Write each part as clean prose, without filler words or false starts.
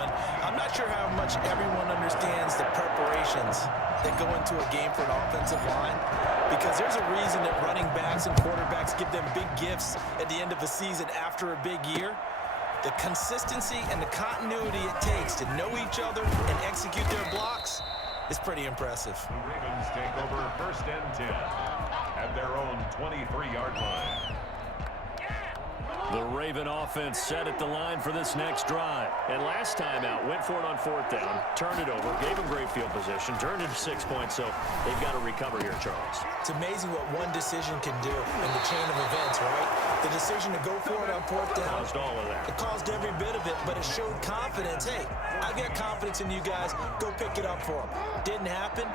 one. I'm not sure how much everyone understands the preparations that go into a game for an offensive line, because there's a reason that running backs and quarterbacks give them big gifts at the end of the season after a big year. The consistency and the continuity it takes to know each other and execute their blocks is pretty impressive. The Ravens take over 1st and 10 at their own 23-yard line. The Raven offense set at the line for this next drive. And last time out, went for it on 4th down, turned it over, gave them great field position, turned it 6 points, so they've got to recover here, Charles. It's amazing what one decision can do in the chain of events, right? The decision to go for it on 4th down. Caused all of that. It caused every bit of it, but it showed confidence. Hey, I've got confidence in you guys. Go pick it up for them. Didn't happen.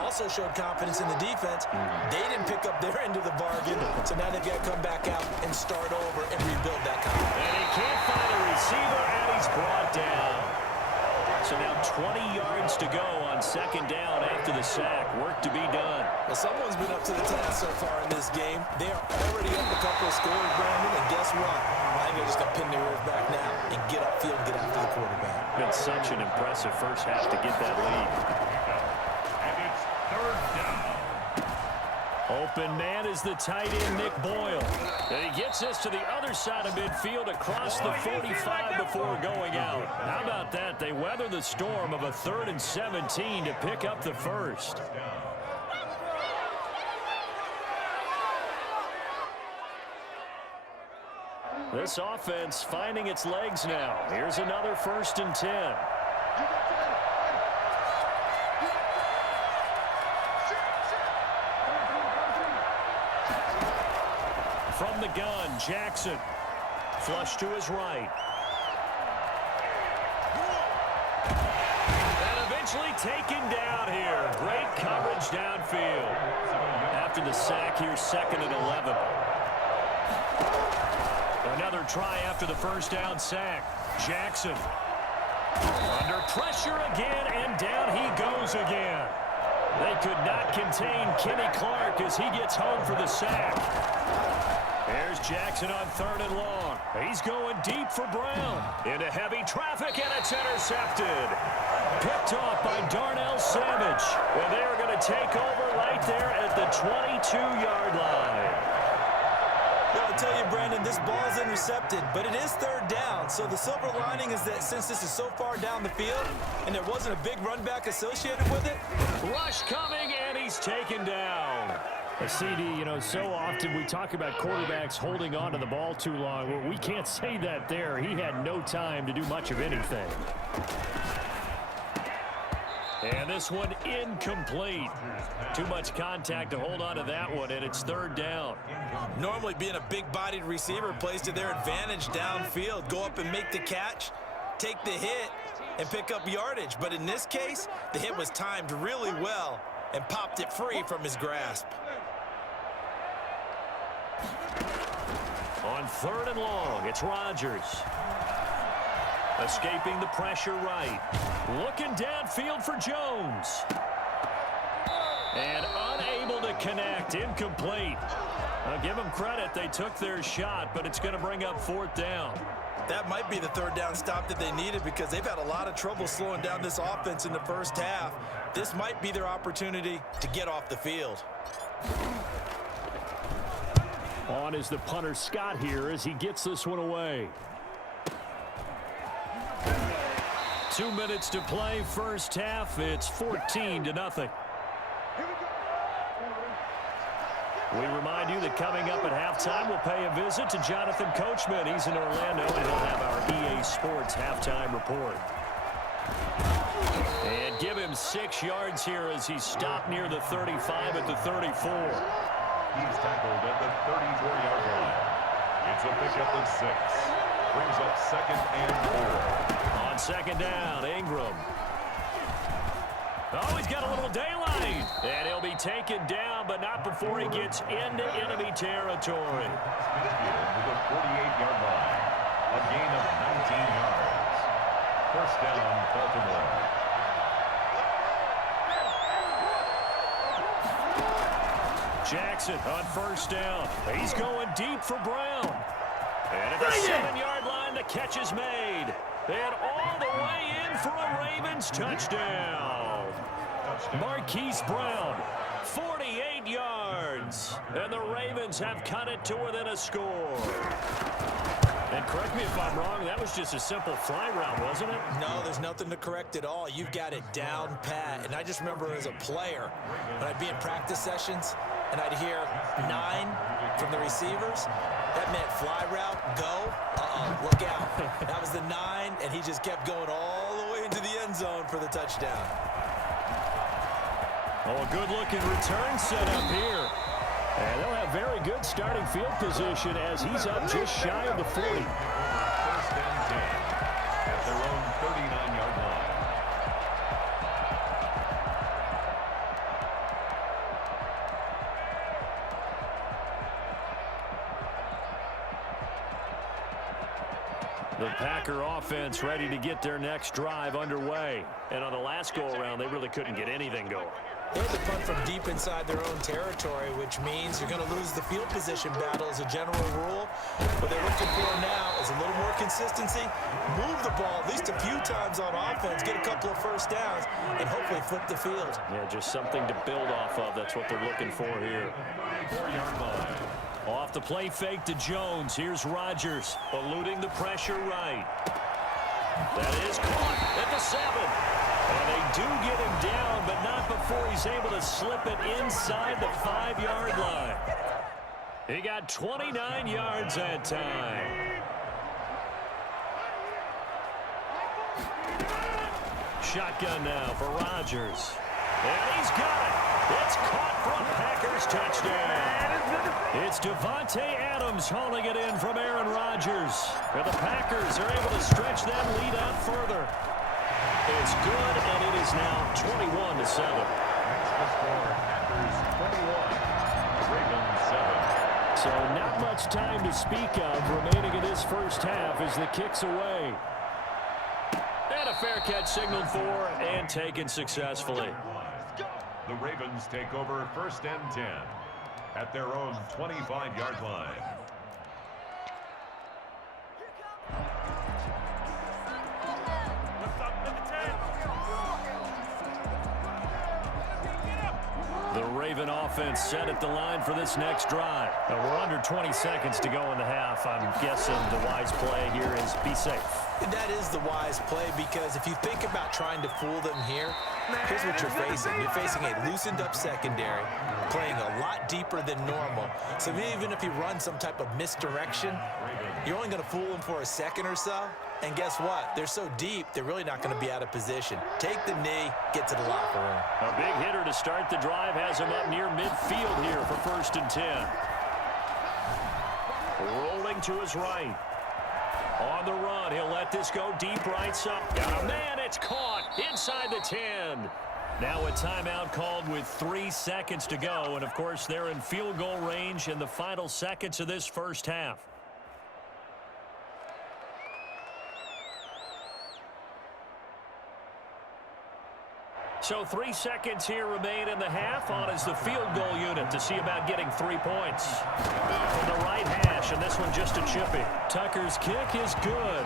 Also showed confidence in the defense. They didn't pick up their end of the bargain, so now they've got to come back out and start over and rebuild that confidence. And he can't find a receiver, and he's brought down. So now 20 yards to go on 2nd down after the sack. Work to be done. Well, someone's been up to the task so far in this game. They are already up a couple of scores, Brandon, and guess what? I think they're just going to pin their ears back now and get upfield, get after the quarterback. Been such an impressive first half to get that lead. And it's 3rd down. Open man is the tight end, Nick Boyle. And he gets us to the other side of midfield across the 45 before going out. How about that? They weather the storm of a 3rd and 17 to pick up the first. This offense finding its legs now. Here's another 1st and 10. From the gun, Jackson. Flush to his right. And eventually taken down here. Great coverage downfield. After the sack here, 2nd and 11. Another try after the 1st down sack. Jackson. Under pressure again, and down he goes again. They could not contain Kenny Clark as he gets home for the sack. There's Jackson on 3rd and long. He's going deep for Brown. Into heavy traffic, and it's intercepted. Picked off by Darnell Savage. And they are going to take over right there at the 22-yard line. Well, I'll tell you, Brandon, this ball's intercepted, but it is 3rd down. So the silver lining is that since this is so far down the field and there wasn't a big run back associated with it. Rush coming, and he's taken down. CD, you know, so often we talk about quarterbacks holding on to the ball too long. Well, we can't say that there. He had no time to do much of anything. And this one incomplete. Too much contact to hold on to that one, and it's 3rd down. Normally being a big-bodied receiver plays to their advantage downfield. Go up and make the catch, take the hit, and pick up yardage. But in this case, the hit was timed really well and popped it free from his grasp. On 3rd and long, it's Rodgers. Escaping the pressure right. Looking downfield for Jones. And unable to connect. Incomplete. I'll give them credit. They took their shot, but it's going to bring up 4th down. That might be the 3rd down stop that they needed because they've had a lot of trouble slowing down this offense in the first half. This might be their opportunity to get off the field. On is the punter Scott here as he gets this one away. 2 minutes to play, first half. It's 14-0. We remind you that coming up at halftime, we'll pay a visit to Jonathan Coachman. He's in Orlando, and he'll have our EA Sports halftime report. And give him 6 yards here as he's stopped near the 35 at the 34. He's tackled at the 34-yard line. It's a pickup of 6. Brings up 2nd and 4. On 2nd down, Ingram. Oh, he's got a little daylight. And he'll be taken down, but not before he gets into enemy territory. Midfield to the 48-yard line. A gain of 19 yards. 1st down, Baltimore. Jackson on 1st down. He's going deep for Brown. And at the 7-yard line, the catch is made. And all the way in for a Ravens touchdown. Marquise Brown, 48 yards. And the Ravens have cut it to within a score. And correct me if I'm wrong, that was just a simple fly route, wasn't it? No, there's nothing to correct at all. You've got it down pat. And I just remember as a player, when I'd be in practice sessions, and I'd hear 9 from the receivers, that meant fly route, go, look out. That was the 9, and he just kept going all the way into the end zone for the touchdown. Oh, a good-looking return set up here. And they'll have very good starting field position as he's up just shy of the 40. First and 10 at their own 39-yard line. The Packer offense ready to get their next drive underway. And on the last go-around, they really couldn't get anything going. They had to punt from deep inside their own territory, which means you're going to lose the field position battle as a general rule. What they're looking for now is a little more consistency, move the ball at least a few times on offense, get a couple of first downs, and hopefully flip the field. Yeah, just something to build off of. That's what they're looking for here. 4-yard line. Off the play fake to Jones. Here's Rodgers, eluding the pressure right. That is caught at the 7. And they do get him down, but not before he's able to slip it inside the 5-yard line. He got 29 yards that time. Shotgun now for Rodgers. And he's got it. It's caught for a Packers touchdown. It's Devontae Adams hauling it in from Aaron Rodgers. And the Packers are able to stretch that lead out further. It's good, and it is now 21-7. That's the score. Packers 21, Ravens 7. So not much time to speak of remaining in this first half as the kick's away. And a fair catch signaled for and taken successfully. The Ravens take over first and 10 at their own 25-yard line. The Raven offense set at the line for this next drive. Now we're under 20 seconds to go in the half. I'm guessing the wise play here is be safe. That is the wise play, because if you think about trying to fool them here, here's what you're facing. You're facing a loosened-up secondary, playing a lot deeper than normal. So even if you run some type of misdirection, you're only going to fool them for a second or so. And guess what? They're so deep, they're really not going to be out of position. Take the knee, get to the locker room. A big hitter to start the drive has him up near midfield here for first and 10. Rolling to his right. On the run, he'll let this go deep right side. Got a man, it's caught inside the 10. Now a timeout called with 3 seconds to go. And, of course, they're in field goal range in the final seconds of this first half. So 3 seconds here remain in the half. On is the field goal unit to see about getting 3 points. From the right hash, and this one just a chippy. Tucker's kick is good.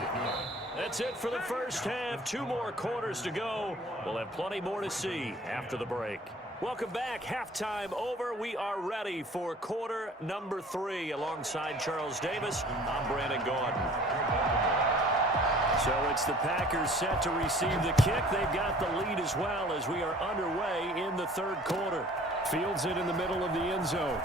That's it for the first half. 2 more quarters to go. We'll have plenty more to see after the break. Welcome back. Halftime over. We are ready for quarter number 3. Alongside Charles Davis, I'm Brandon Gordon. So it's the Packers set to receive the kick. They've got the lead as well as we are underway in the third quarter. Fields it in the middle of the end zone.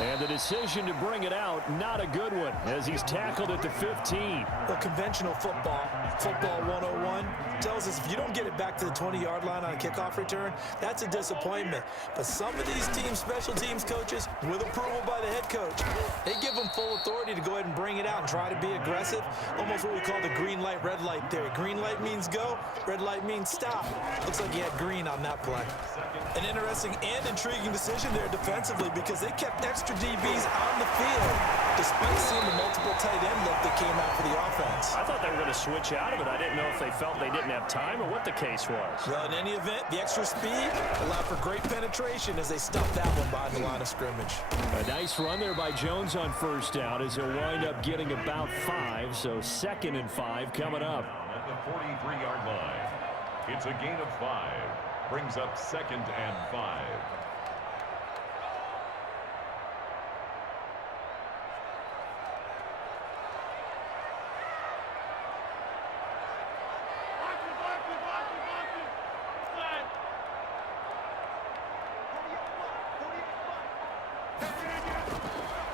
And the decision to bring it out, not a good one, as he's tackled at the 15. Well, conventional football 101, tells us if you don't get it back to the 20-yard line on a kickoff return, that's a disappointment. But some of these special teams coaches, with approval by the head coach, they give them full authority to go ahead and bring it out and try to be aggressive, almost what we call the green light, red light theory. Green light means go, red light means stop. Looks like he had green on that play. An interesting and intriguing decision there defensively, because they kept extra extra DBs on the field, despite seeing the multiple tight end look that came out for the offense. I thought they were going to switch out of it. I didn't know if they felt they didn't have time or what the case was. Well, in any event, the extra speed allowed for great penetration as they stuffed that one behind the line of scrimmage. A nice run there by Jones on first down as he'll wind up getting about 5, so 2nd and 5 coming up. At the 43-yard line, it's a gain of 5. Brings up 2nd and 5.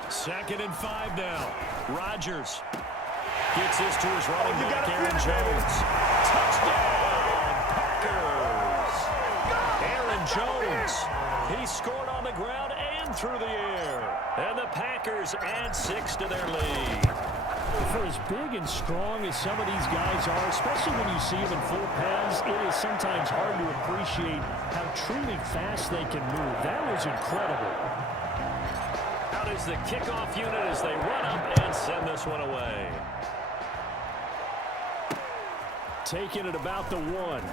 Second and 5 now. Rodgers gets this to his running back, Aaron Jones. Touchdown, Packers. Aaron Jones, he scored on the ground and through the air. And the Packers add 6 to their lead. For as big and strong as some of these guys are, especially when you see them in full pads, it is sometimes hard to appreciate how truly fast they can move. That was incredible. Out is the kickoff unit as they run up and send this one away. Taking it about the 1.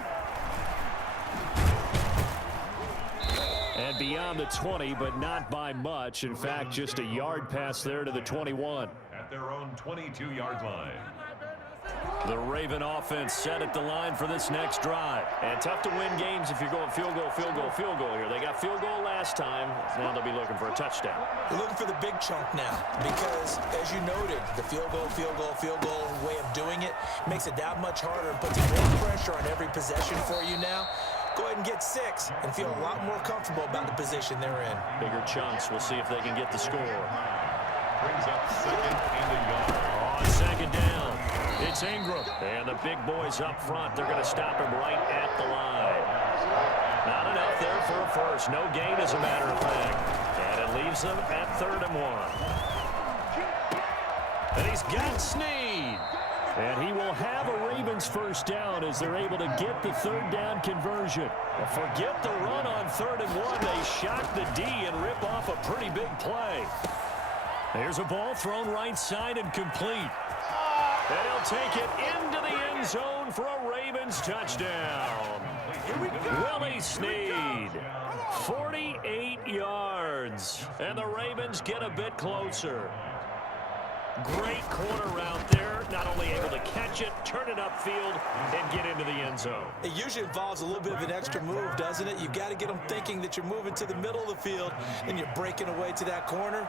And beyond the 20, but not by much. In fact, just a yard pass there to the 21. At their own 22-yard line. The Raven offense set at the line for this next drive. And tough to win games if you're going field goal, field goal, field goal here. They got field goal last time. Now they'll be looking for a touchdown. They're looking for the big chunk now because, as you noted, the field goal way of doing it makes it that much harder and puts more pressure on every possession for you now. Go ahead and get 6 and feel a lot more comfortable about the position they're in. Bigger chunks. We'll see if they can get the score. Brings up 2nd and a yard. On 2nd down, it's Ingram. And the big boys up front, they're going to stop him right at the line. Not enough there for a first. No gain, as a matter of fact. And it leaves them at 3rd and 1. And he's got Snead. And he will have a Ravens first down as they're able to get the 3rd down conversion. Well, forget the run on 3rd and 1. They shock the D and rip off a pretty big play. There's a ball thrown right side and complete. And he'll take it into the end zone for a Ravens touchdown. Willie Snead, 48 yards. And the Ravens get a bit closer. Great corner route there. Not only able to catch it, turn it upfield, and get into the end zone. It usually involves a little bit of an extra move, doesn't it? You've got to get them thinking that you're moving to the middle of the field and you're breaking away to that corner.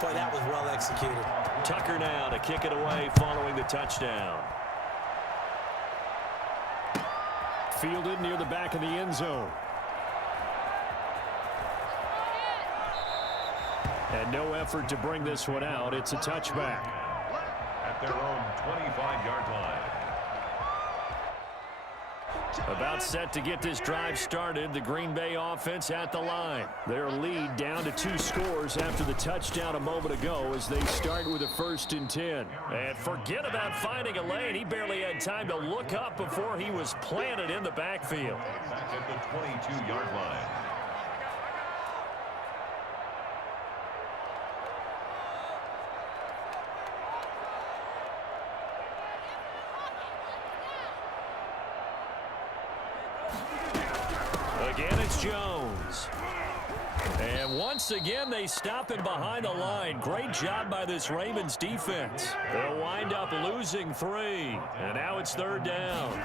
Boy, that was well executed. Tucker now to kick it away following the touchdown. Fielded near the back of the end zone. And no effort to bring this one out. It's a touchback. At their own 25-yard line. About set to get this drive started. The Green Bay offense at the line. Their lead down to 2 scores after the touchdown a moment ago as they start with a 1st and 10. And forget about finding a lane. He barely had time to look up before he was planted in the backfield. Back at the 22-yard line. Again, it's Jones. And once again, they stop him behind the line. Great job by this Ravens defense. They'll wind up losing 3. And now it's 3rd down.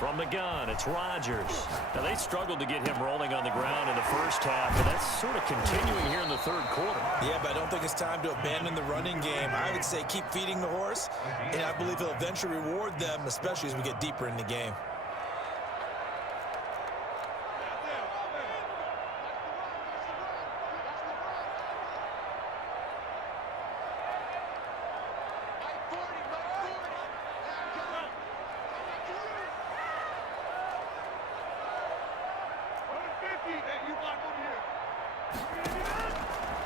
From the gun, it's Rodgers. Now, they struggled to get him rolling on the ground in the first half, and that's sort of continuing here in the 3rd quarter. Yeah, but I don't think it's time to abandon the running game. I would say keep feeding the horse, and I believe he'll eventually reward them, especially as we get deeper in the game.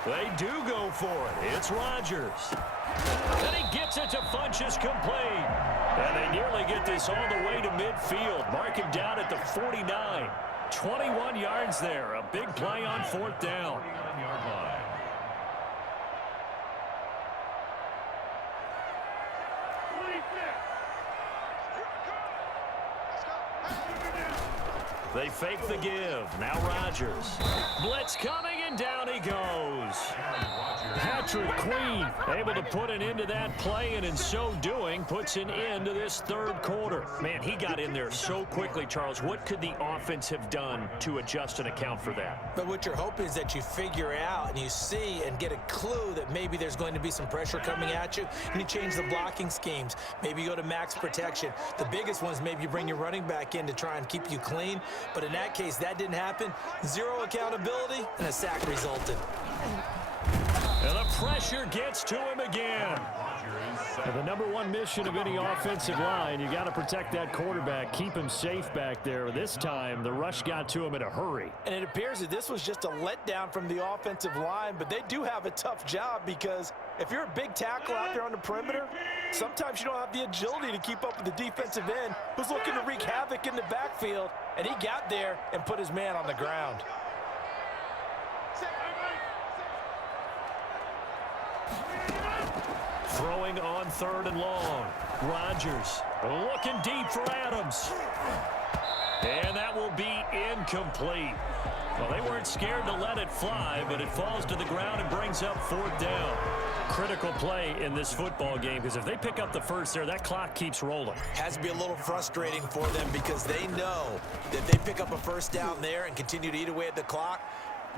They do go for it. It's Rodgers. And he gets it to Funchess complete. And they nearly get this all the way to midfield. Mark him down at the 49. 21 yards there. A big play on 4th down. They fake the give. Now Rodgers. Blitz coming, and down he goes. Patrick Queen able to put an end to that play, and in so doing, puts an end to this third quarter. Man, he got in there so quickly, Charles. What could the offense have done to adjust and account for that? But what you're hoping is that you figure out and you see and get a clue that maybe there's going to be some pressure coming at you, and you change the blocking schemes. Maybe you go to max protection. The biggest one is maybe you bring your running back in to try and keep you clean. But in that case, that didn't happen. Zero accountability, and a sack resulted. And the pressure gets to him again. And the number one mission of any offensive line, you got to protect that quarterback, keep him safe back there. This time, the rush got to him in a hurry. And it appears that this was just a letdown from the offensive line, but they do have a tough job because if you're a big tackle out there on the perimeter, sometimes you don't have the agility to keep up with the defensive end who's looking to wreak havoc in the backfield, and he got there and put his man on the ground. Throwing on 3rd and long. Rodgers looking deep for Adams. And that will be incomplete. Well, they weren't scared to let it fly, but it falls to the ground and brings up 4th down. Critical play in this football game, because if they pick up the first there, that clock keeps rolling. Has to be a little frustrating for them because they know that if they pick up a first down there and continue to eat away at the clock,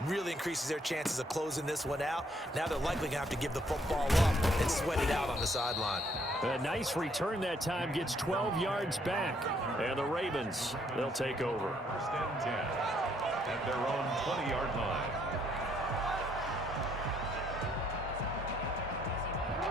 really increases their chances of closing this one out. Now they're likely going to have to give the football up and sweat it out on the sideline. A nice return that time, gets 12 yards back. And the Ravens, they'll take over. 1st and 10 at their own 20-yard line.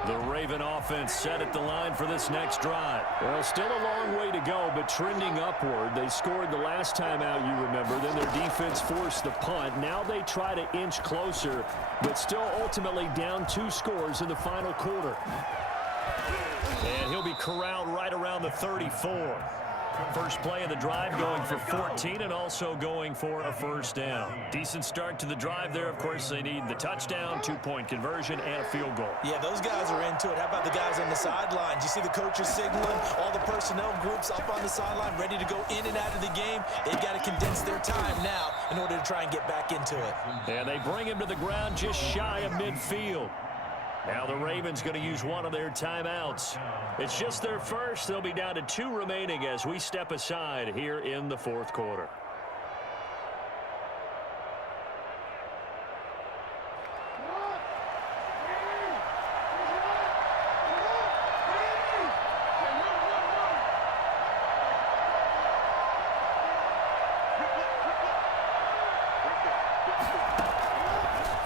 The Raven offense set at the line for this next drive. Well, still a long way to go, but trending upward. They scored the last time out, you remember. Then their defense forced the punt. Now they try to inch closer, but still ultimately down 2 scores in the final quarter. And he'll be corralled right around the 34. First play of the drive going for 14 and also going for a first down. Decent start to the drive there. Of course, they need the touchdown, 2-point conversion, and a field goal. Yeah, those guys are into it. How about the guys on the sidelines? You see the coaches signaling, all the personnel groups up on the sideline ready to go in and out of the game. They've got to condense their time now in order to try and get back into it. And they bring him to the ground just shy of midfield. Now the Ravens going to use one of their timeouts. It's just their first. They'll be down to 2 remaining as we step aside here in the 4th quarter.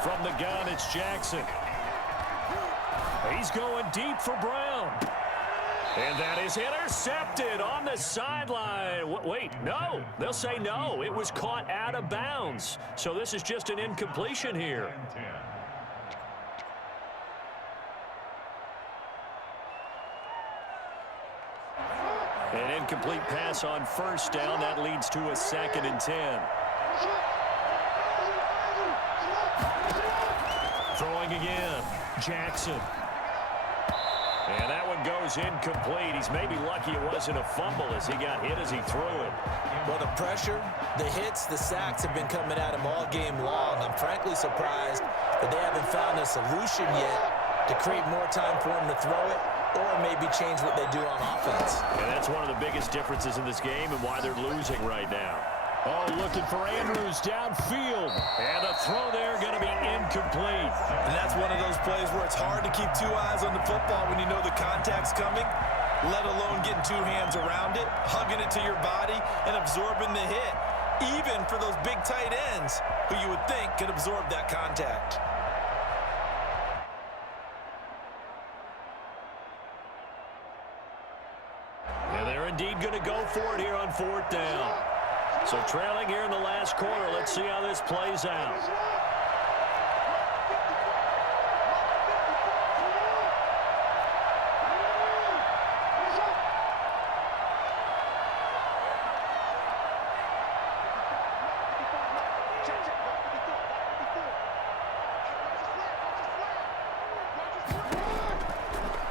From the gun, it's Jackson. He's going deep for Brown. And that is intercepted on the sideline. Wait, no. They'll say no. It was caught out of bounds. So this is just an incompletion here. An incomplete pass on first down. That leads to a 2nd and 10. Throwing again. Jackson. And that one goes incomplete. He's maybe lucky it wasn't a fumble as he got hit as he threw it. Well, the pressure, the hits, the sacks have been coming at him all game long. I'm frankly surprised that they haven't found a solution yet to create more time for him to throw it or maybe change what they do on offense. And that's one of the biggest differences in this game and why they're losing right now. Oh, looking for Andrews downfield. And the throw there going to be incomplete. And that's one of those plays where it's hard to keep 2 eyes on the football when you know the contact's coming, let alone getting 2 hands around it, hugging it to your body, and absorbing the hit, even for those big tight ends who you would think could absorb that contact. And they're indeed going to go for it here on 4th down. So trailing here in the last quarter. Let's see how this plays out.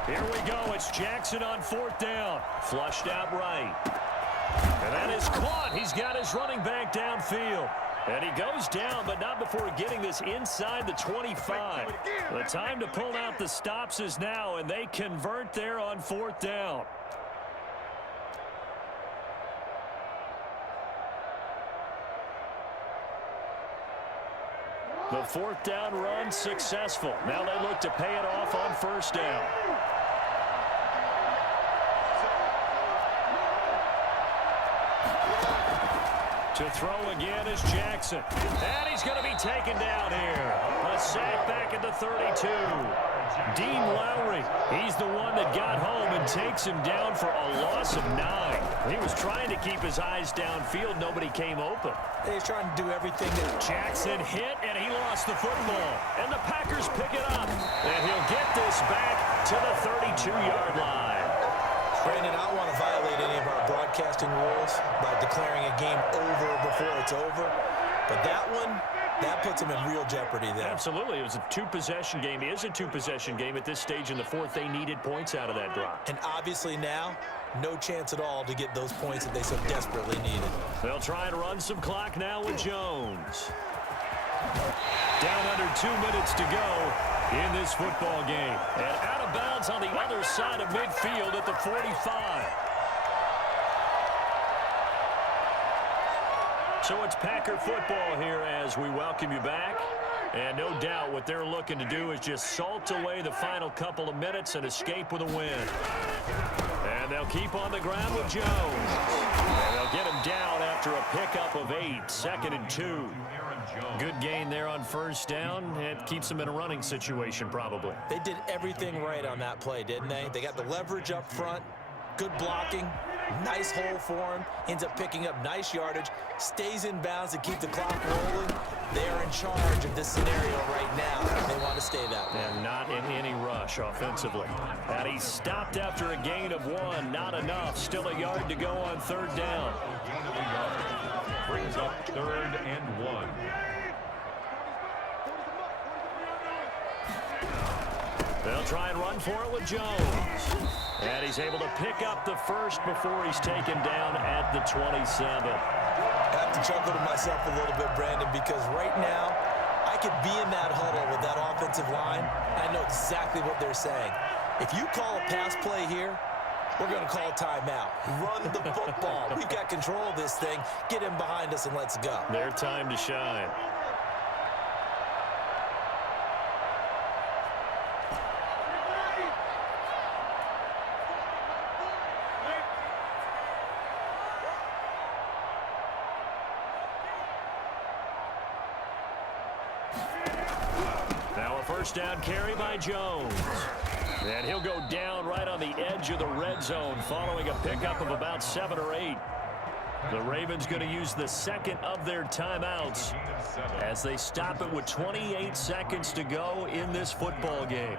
Here we go. It's Jackson on 4th down. Flushed out right. And that is caught. He's got his running back downfield. And he goes down, but not before getting this inside the 25. The time to pull out the stops is now, and they convert there on 4th down. The 4th down run successful. Now they look to pay it off on 1st down. To throw again is Jackson. And he's going to be taken down here. A sack back at the 32. Dean Lowry, he's the one that got home and takes him down for a loss of 9. He was trying to keep his eyes downfield. Nobody came open. He's trying to do everything that Jackson hit, and he lost the football. And the Packers pick it up. And he'll get this back to the 32-yard line. Brandon, I don't want to violate any of our broadcasting rules by declaring a game over before it's over. But that one, that puts them in real jeopardy there. Absolutely. It was a two-possession game. It is a two-possession game at this stage in the 4th. They needed points out of that drop. And obviously now, no chance at all to get those points that they so desperately needed. They'll try and run some clock now with Jones. Down under 2 minutes to go in this football game. And out of bounds on the other side of midfield at the 45. So it's Packer football here as we welcome you back. And no doubt what they're looking to do is just salt away the final couple of minutes and escape with a win. And they'll keep on the ground with Jones. And they'll get him down after a pickup of 8, 2nd and 2. Good gain there on 1st down. It keeps them in a running situation probably. They did everything right on that play, didn't they? They got the leverage up front, good blocking, nice hole for him, ends up picking up nice yardage, stays in bounds to keep the clock rolling. They're in charge of this scenario right now. They want to stay that way. And not in any rush offensively. And he stopped after a gain of 1. Not enough. Still a yard to go on 3rd down. Brings up 3rd and 1. They'll try and run for it with Jones. And he's able to pick up the 1st before he's taken down at the 27. I have to chuckle to myself a little bit, Brandon, because right now I could be in that huddle with that offensive line. I know exactly what they're saying. If you call a pass play here, we're going to call timeout. Run the football. We've got control of this thing. Get him behind us and let's go. Their time to shine. Now a 1st down carry by Jones. And he'll go down right on the edge of the red zone following a pickup of about 7 or 8. The Ravens going to use the 2nd of their timeouts as they stop it with 28 seconds to go in this football game.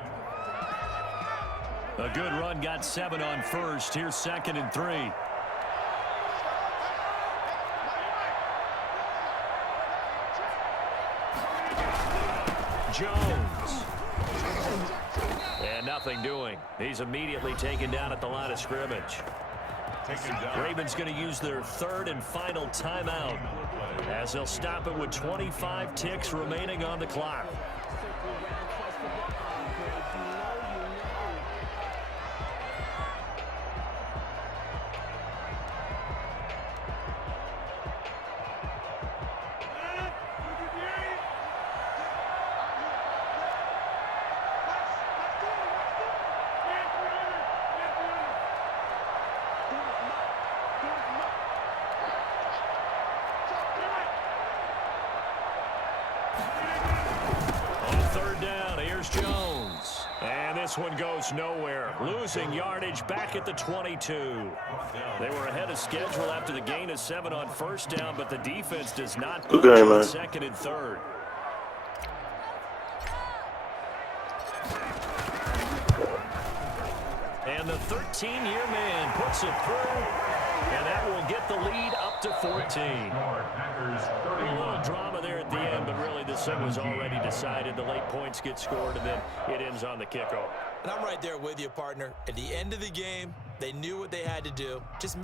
A good run got 7 on 1st. Here's 2nd and 3. Jones. And nothing doing. He's immediately taken down at the line of scrimmage. Ravens going to use their 3rd and final timeout as they'll stop it with 25 ticks remaining on the clock. Jones. And this one goes nowhere. Losing yardage back at the 22. They were ahead of schedule after the gain of 7 on 1st down, but the defense does not put it on 2nd and 3rd. And the 13-year man puts it through, and that will get the lead up to 14. A little drama there at the end, but really this thing was already decided. The late points get scored, and then it ends on the kickoff. And I'm right there with you, partner. At the end of the game, they knew what they had to do. Just make